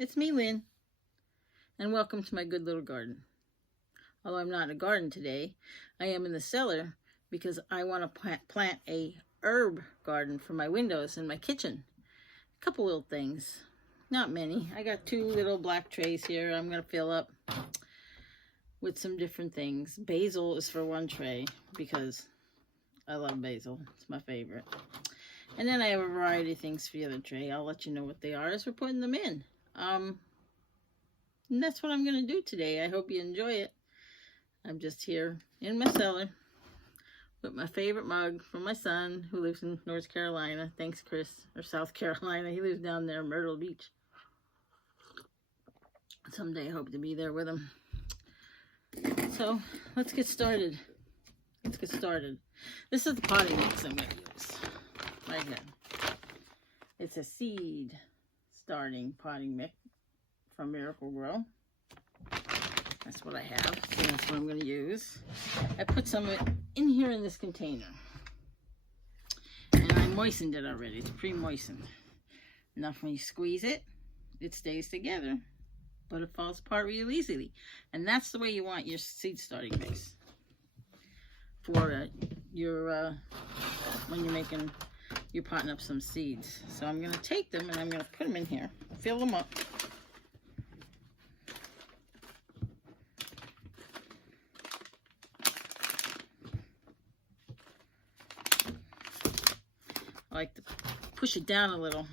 It's me, Lynn, and welcome to my good little garden. Although I'm not in a garden today, I am in the cellar because I want to plant a herb garden for my windows in my kitchen. A couple little things, not many. I got 2 little black trays here I'm going to fill up with some different things. Basil is for 1 tray because I love basil. It's my favorite. And then I have a variety of things for the other tray. I'll let you know what they are as we're putting them in. And that's what I'm going to do today. I hope you enjoy it. I'm just here in my cellar with my favorite mug from my son who lives in North Carolina. Thanks, Chris, or South Carolina. He lives down there in Myrtle Beach. Someday I hope to be there with him. So let's get started. This is the potting mix I'm going to use right here. It's a seed starting potting mix from Miracle Grow. That's what I have, so that's what I'm going to use. I put some of it in here in this container. And I moistened it already. It's pre-moistened. Enough when you squeeze it, it stays together. But it falls apart real easily. And that's the way you want your seed starting mix. For when you're potting up some seeds. So I'm going to take them and I'm going to put them in here. Fill them up. I like to push it down a little.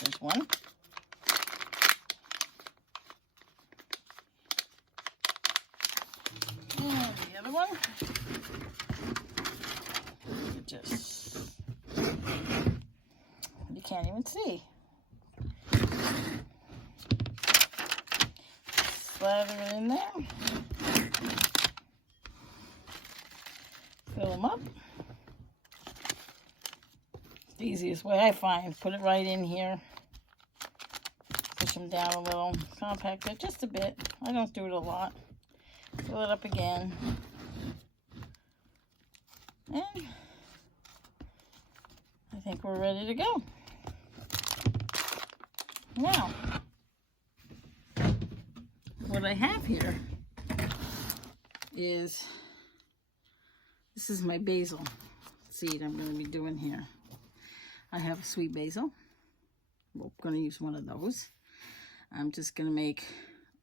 There's one. And the other one. Just, you can't even see. Slather it in there. Fill them up. It's the easiest way I find. Put it right in here. Push them down a little. Compact it just a bit. I don't do it a lot. Fill it up again. And I think we're ready to go. Now, what I have here is, this is my basil seed I'm going to be doing here. I have a sweet basil. We're going to use one of those. I'm just going to make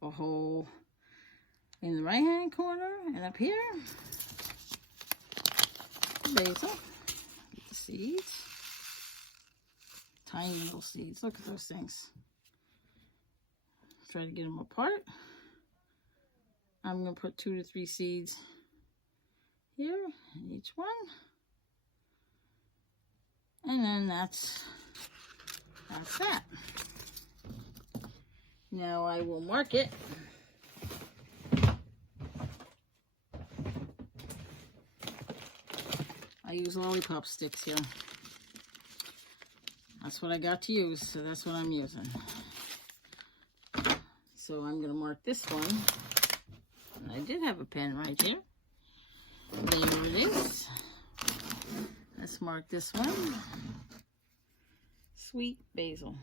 a hole in the right hand corner and up here. Basil. Get the seeds. Tiny little seeds. Look at those things. Try to get them apart. I'm going to put 2 to 3 seeds here in each one. And then that's that. Now I will mark it. I use lollipop sticks here. That's what I got to use, so that's what I'm using. So I'm going to mark this one. And I did have a pen right here. There it is. Let's mark this one. Sweet basil.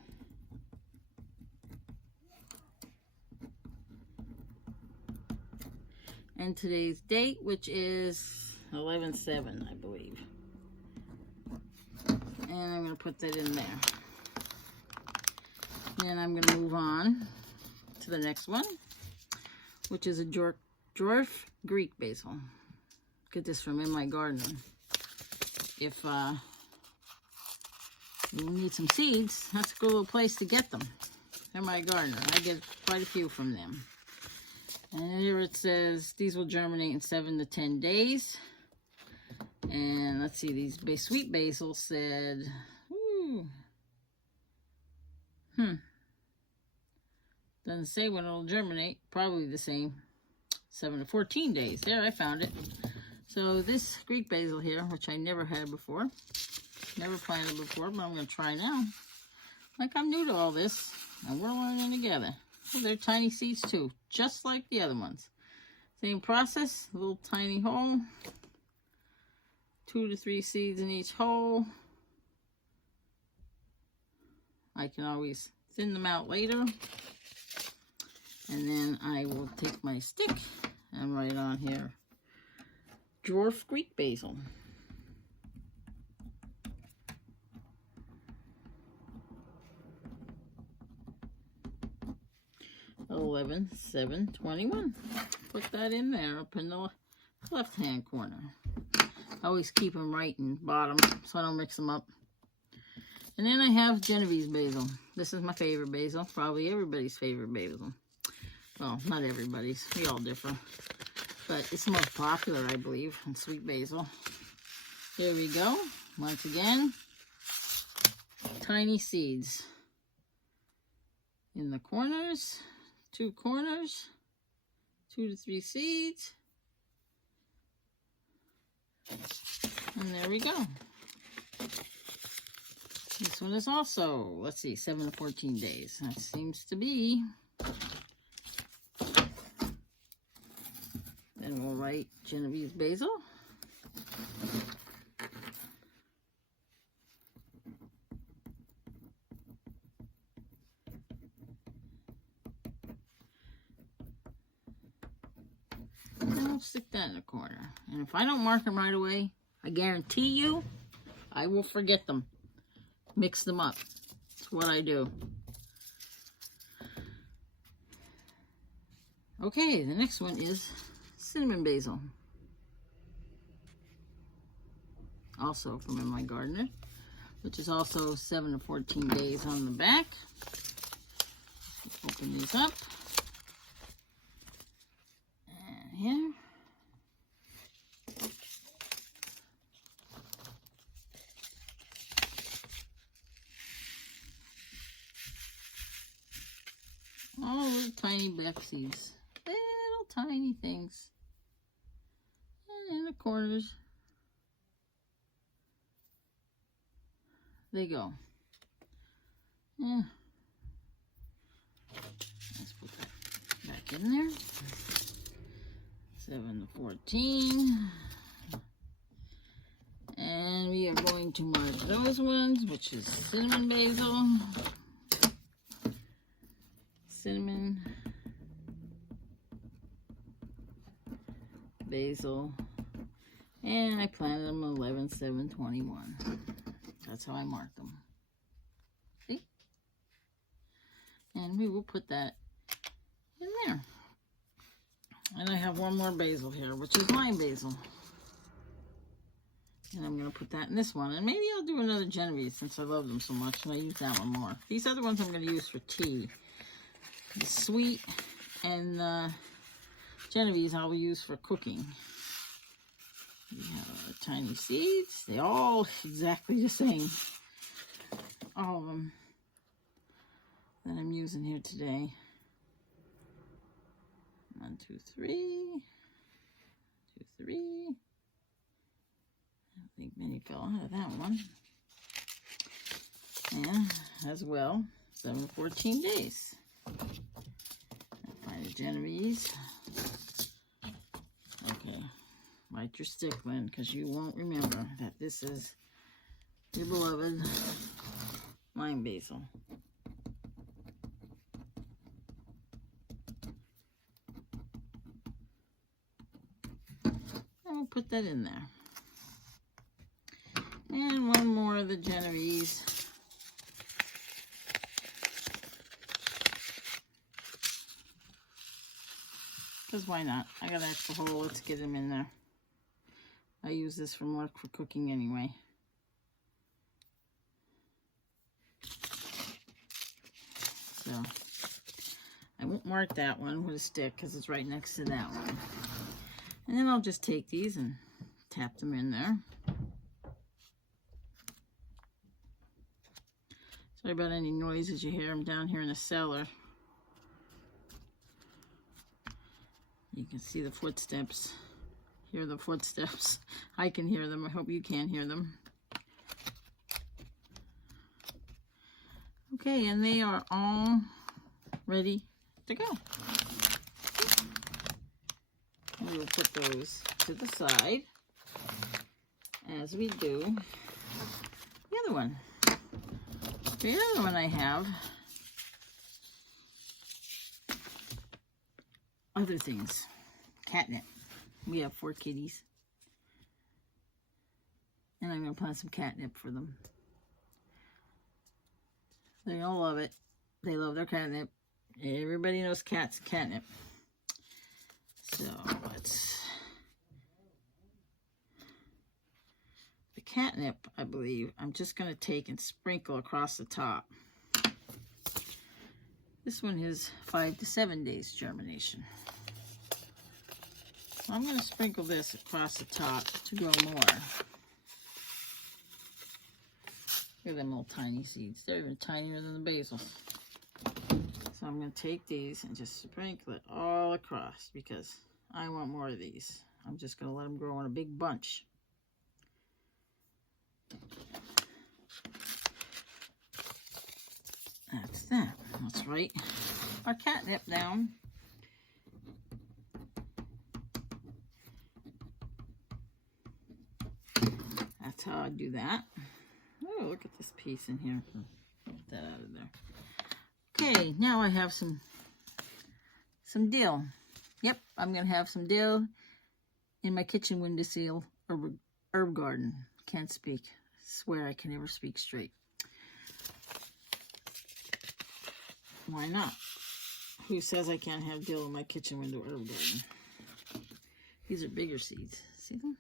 And today's date, which is 11/7, I believe. And I'm going to put that in there. Then I'm going to move on to the next one, which is a dwarf Greek basil. Get this from in my garden. If you need some seeds, that's a good little place to get them. They're my gardener. I get quite a few from them. And here it says these will germinate in 7 to 10 days. And let's see, these sweet basil said, doesn't say when it'll germinate. Probably the same, 7 to 14 days. There, I found it. So this Greek basil here, which I never had before, never planted before, but I'm going to try now. Like I'm new to all this, and we're learning together. Oh, they're tiny seeds too, just like the other ones. Same process, a little tiny hole, 2 to 3 seeds in each hole. I can always thin them out later. And then I will take my stick and write on here, dwarf Greek basil. 11, 7, 21. Put that in there up in the left-hand corner. I always keep them right in bottom so I don't mix them up. And then I have Genovese basil. This is my favorite basil. Probably everybody's favorite basil. Well, not everybody's. We all differ. But it's the most popular, I believe, in sweet basil. Here we go. Once again, tiny seeds in the corners. 2 corners, 2 to 3 seeds, and there we go. This one is also, let's see, 7 to 14 days. That seems to be. Then we'll write Genovese basil. Stick that in the corner. And if I don't mark them right away, I guarantee you I will forget them. Mix them up. That's what I do. Okay, the next one is cinnamon basil. Also from In My Gardener, which is also 7 to 14 days on the back. Open these up. And here. All little tiny black seeds. Little tiny things. And in the corners. They go. Yeah. Let's put that back in there. 7 to 14. And we are going to mark those ones, which is cinnamon basil. Cinnamon, basil, and I planted them 11, 7, 21. That's how I mark them. See? And we will put that in there. And I have one more basil here, which is lime basil. And I'm going to put that in this one. And maybe I'll do another Genovese since I love them so much, and I use that one more. These other ones I'm going to use for tea. The sweet and the Genovese I will use for cooking. We have tiny seeds. They all exactly the same. All of them that I'm using here today. 1, 2, 3. 2, 3. I think many fell out of that one. And as well, 7 to 14 days. Find a Genovese. Okay, write your stick, Lynn, because you won't remember that this is your beloved lime basil. And we'll put that in there. And one more of the Genovese. Because why not? I got an extra hole. Let's get them in there. I use this for cooking anyway. So I won't mark that one with a stick because it's right next to that one. And then I'll just take these and tap them in there. Sorry about any noises you hear. I'm down here in the cellar. You can see the footsteps. Hear the footsteps. I can hear them. I hope you can hear them. Okay, and they are all ready to go. put those to the side, as we do the other one. The other one I have other things. Catnip. We have 4 kitties. And I'm going to plant some catnip for them. They all love it. They love their catnip. Everybody knows cats catnip. So the catnip, I believe, I'm just going to take and sprinkle across the top. This one is 5 to 7 days germination. So I'm going to sprinkle this across the top to grow more. Look at them little tiny seeds. They're even tinier than the basil. So I'm going to take these and just sprinkle it all across because I want more of these. I'm just going to let them grow in a big bunch. That's that. Let's write our catnip down. That's how I do that. Oh, look at this piece in here. Get that out of there. Okay, now I have some dill. Yep, I'm going to have some dill in my kitchen windowsill herb garden. Can't speak. Swear I can never speak straight. Why not? Who says I can't have dill in my kitchen window herb garden? These are bigger seeds. See them?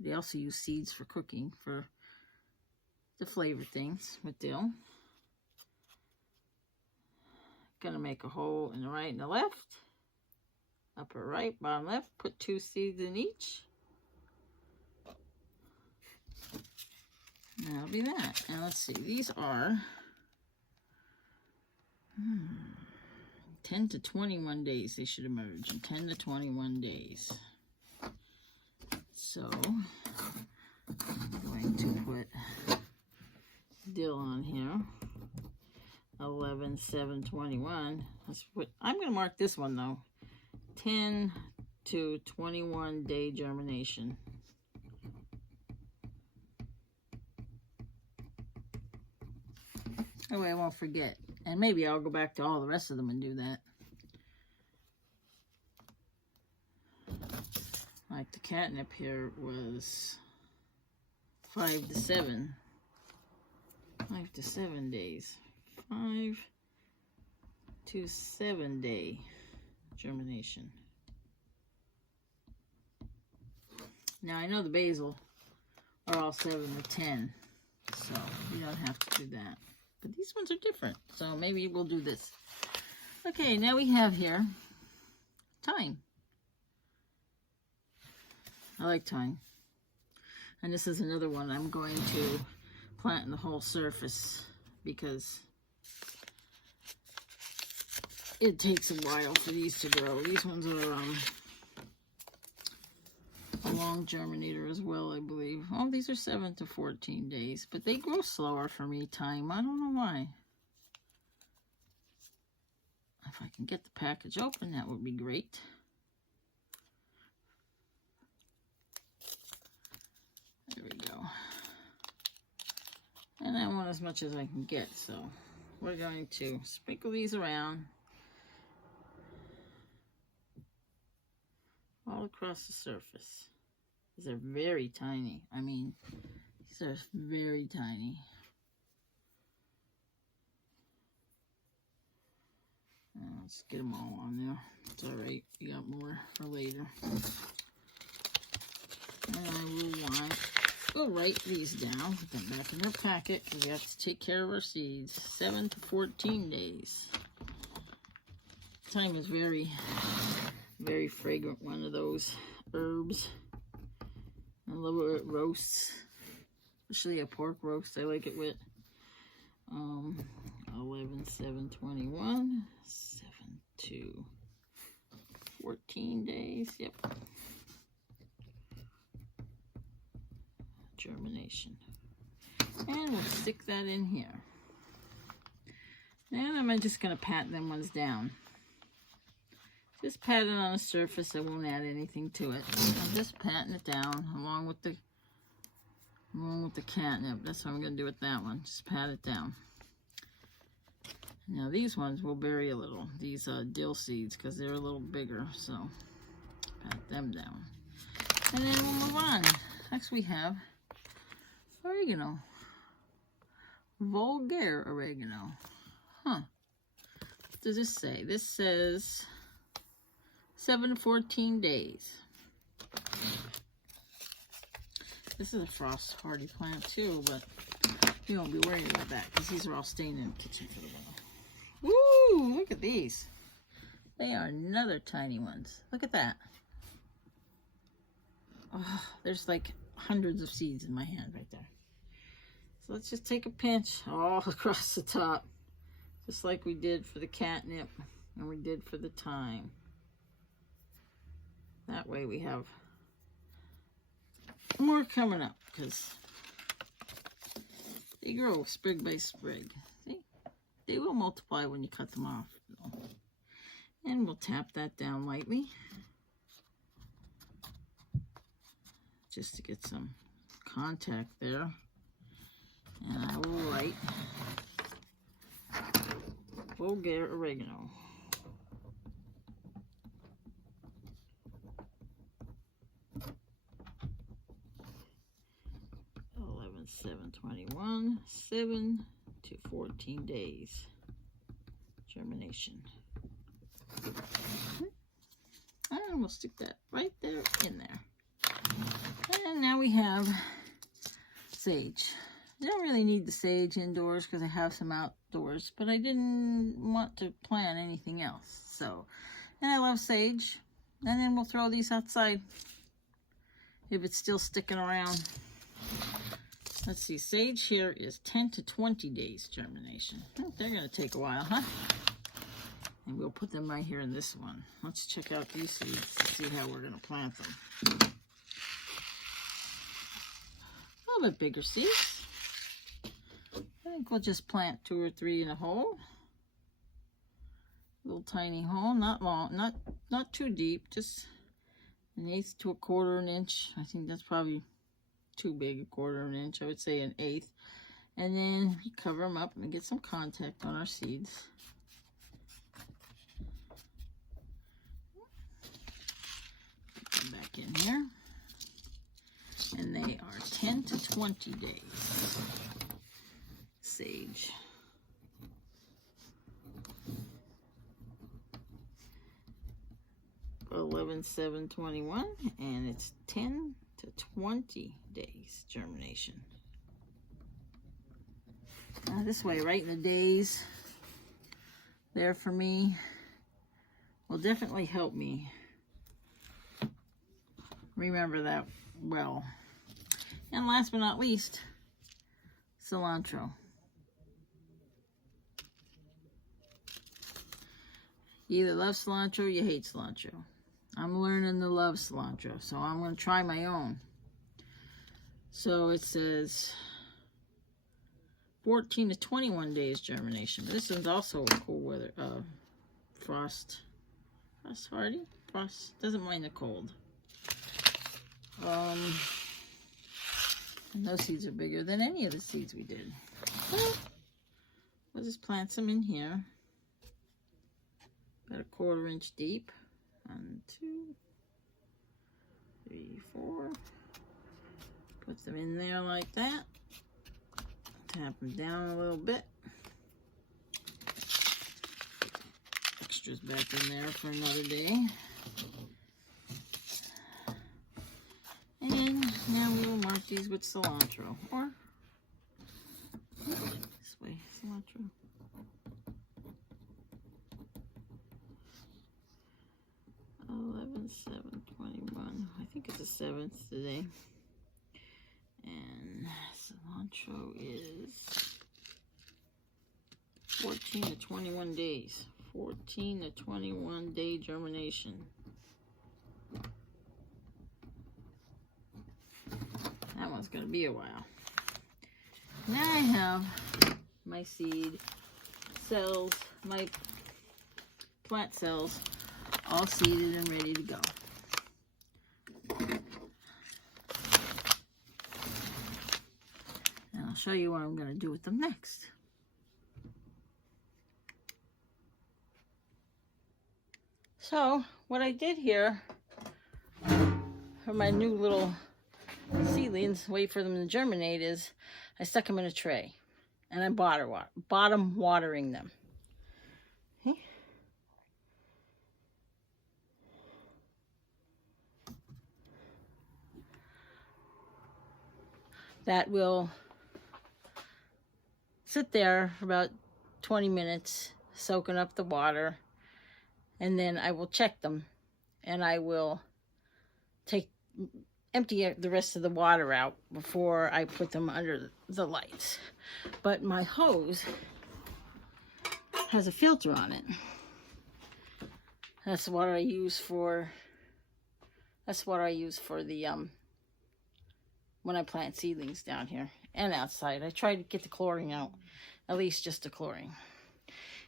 They also use seeds for cooking, for the flavor things with dill. Gonna make a hole in the right and the left. Upper right, bottom left. Put 2 seeds in each. And that'll be that. And let's see, these are 10 to 21 days they should emerge. In 10 to 21 days. So I'm going to put dill on here. 11/7/21. I'm going to mark this one though. 10 to 21 day germination. That way I won't forget. And maybe I'll go back to all the rest of them and do that. Like the catnip here was 5 to 7. 5 to 7 days. 5 to 7 day germination. Now I know the basil are all 7 to 10, so you don't have to do that. But these ones are different, so maybe we'll do this. Okay, now we have here thyme. I like thyme. And this is another one I'm going to plant in the whole surface because it takes a while for these to grow. These ones are a long germinator as well, I believe. Oh, these are 7 to 14 days, but they grow slower for me, thyme. I don't know why. If I can get the package open, that would be great. There we go. And I want as much as I can get, so we're going to sprinkle these around all across the surface. These are very tiny. I mean, these are very tiny. Let's get them all on there. It's all right. You got more for later. And I will want to write these down, put them back in their packet, because we have to take care of our seeds. 7 to 14 days. Thyme is very, very fragrant, one of those herbs. I love it with roasts, especially a pork roast. I like it with 11/7/21, 7 to 14 days. Yep. Germination. And we'll stick that in here. And I'm just going to pat them ones down. Just pat it on the surface. I won't add anything to it. I'm just patting it down along with the catnip. That's what I'm going to do with that one. Just pat it down. Now these ones will bury a little. These dill seeds, because they're a little bigger. So pat them down. And then we'll move on. Next we have oregano. Vulgar oregano. Huh. What does this say? This says 7 to 14 days. This is a frost hardy plant too, but you won't be worried about that because these are all staying in the kitchen for the winter. Woo! Look at these. They are another tiny ones. Look at that. Oh, there's like hundreds of seeds in my hand right there. So let's just take a pinch all across the top, just like we did for the catnip and we did for the thyme. That way we have more coming up because they grow sprig by sprig. See? They will multiply when you cut them off. And we'll tap that down lightly just to get some contact there. And I will write Vulgar oregano. Seven 21, 7 to 14 days germination. And we'll stick that right there in there. And now we have sage. I don't really need the sage indoors because I have some outdoors, but I didn't want to plant anything else. So, and I love sage. And then we'll throw these outside if it's still sticking around. Let's see, sage here is 10 to 20 days germination. Oh, they're going to take a while, huh? And we'll put them right here in this one. Let's check out these seeds to see how we're going to plant them. A little bit bigger seeds. I think we'll just plant 2 or 3 in a hole. Little tiny hole, not long, not too deep, just 1/8 to 1/4 inch. I think that's probably too big, 1/4 inch. I would say 1/8. And then we cover them up and get some contact on our seeds. Put them back in here. And they are 10 to 20 days. Sage. (11/7/21), and it's 10 to 20 days germination. This way, right in the days there for me, will definitely help me remember that well. And last but not least, cilantro. You either love cilantro or you hate cilantro. I'm learning to love cilantro, so I'm going to try my own. So it says 14 to 21 days germination. But this one's also a cool weather, frost hardy. Frost doesn't mind the cold. And those seeds are bigger than any of the seeds we did. We'll just plant some in here. About 1/4 inch deep. 1, 2, 3, 4. Put them in there like that. Tap them down a little bit. Extras back in there for another day. And now we will mark these with cilantro. Or this way, cilantro. I think it's the 7th today. And cilantro is 14 to 21 days. 14 to 21 day germination. That one's going to be a while. Now I have my seed cells, my plant cells all seeded and ready to go. And I'll show you what I'm going to do with them next. So what I did here for my new little seedlings, wait for them to germinate, is I stuck them in a tray and I bottom watering them. Okay. That will sit there for about 20 minutes, soaking up the water, and then I will check them, and I will empty the rest of the water out before I put them under the lights. But my hose has a filter on it. That's what I use for the when I plant seedlings down here and outside. I try to get the chlorine out, at least just the chlorine.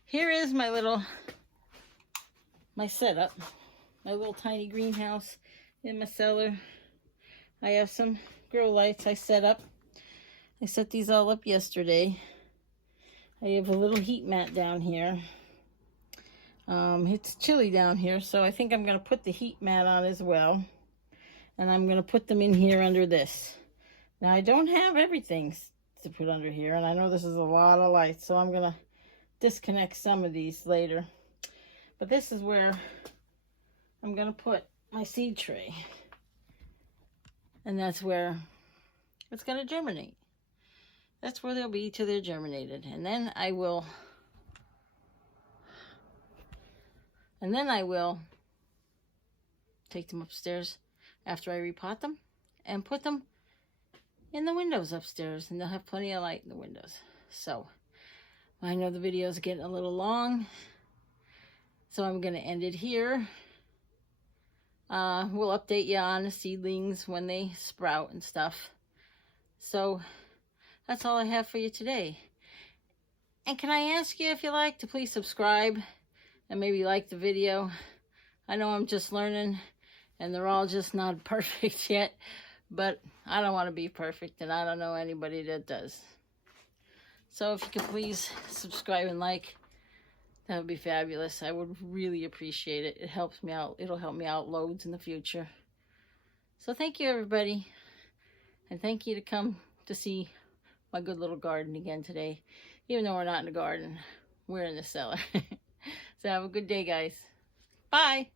Here is my setup, my little tiny greenhouse in my cellar. I have some grow lights I set up. I set these all up yesterday. I have a little heat mat down here. It's chilly down here, so I think I'm going to put the heat mat on as well. And I'm going to put them in here under this. Now, I don't have everything to put under here, and I know this is a lot of lights, so I'm going to disconnect some of these later. But this is where I'm going to put my seed tray. And that's where it's going to germinate. That's where they'll be till they're germinated. And then I will take them upstairs after I repot them and put them in the windows upstairs, and they'll have plenty of light in the windows. So I know the video is getting a little long, so I'm going to end it here. We'll update you on the seedlings when they sprout and stuff. So that's all I have for you today. And can I ask you, if you like, to please subscribe and maybe like the video. I know I'm just learning and they're all just not perfect yet, but I don't want to be perfect, and I don't know anybody that does. So if you could please subscribe and like, that would be fabulous. I would really appreciate it. It helps me out. It'll help me out loads in the future. So thank you, everybody. And thank you to come to see my good little garden again today. Even though we're not in the garden, we're in the cellar. So have a good day, guys. Bye.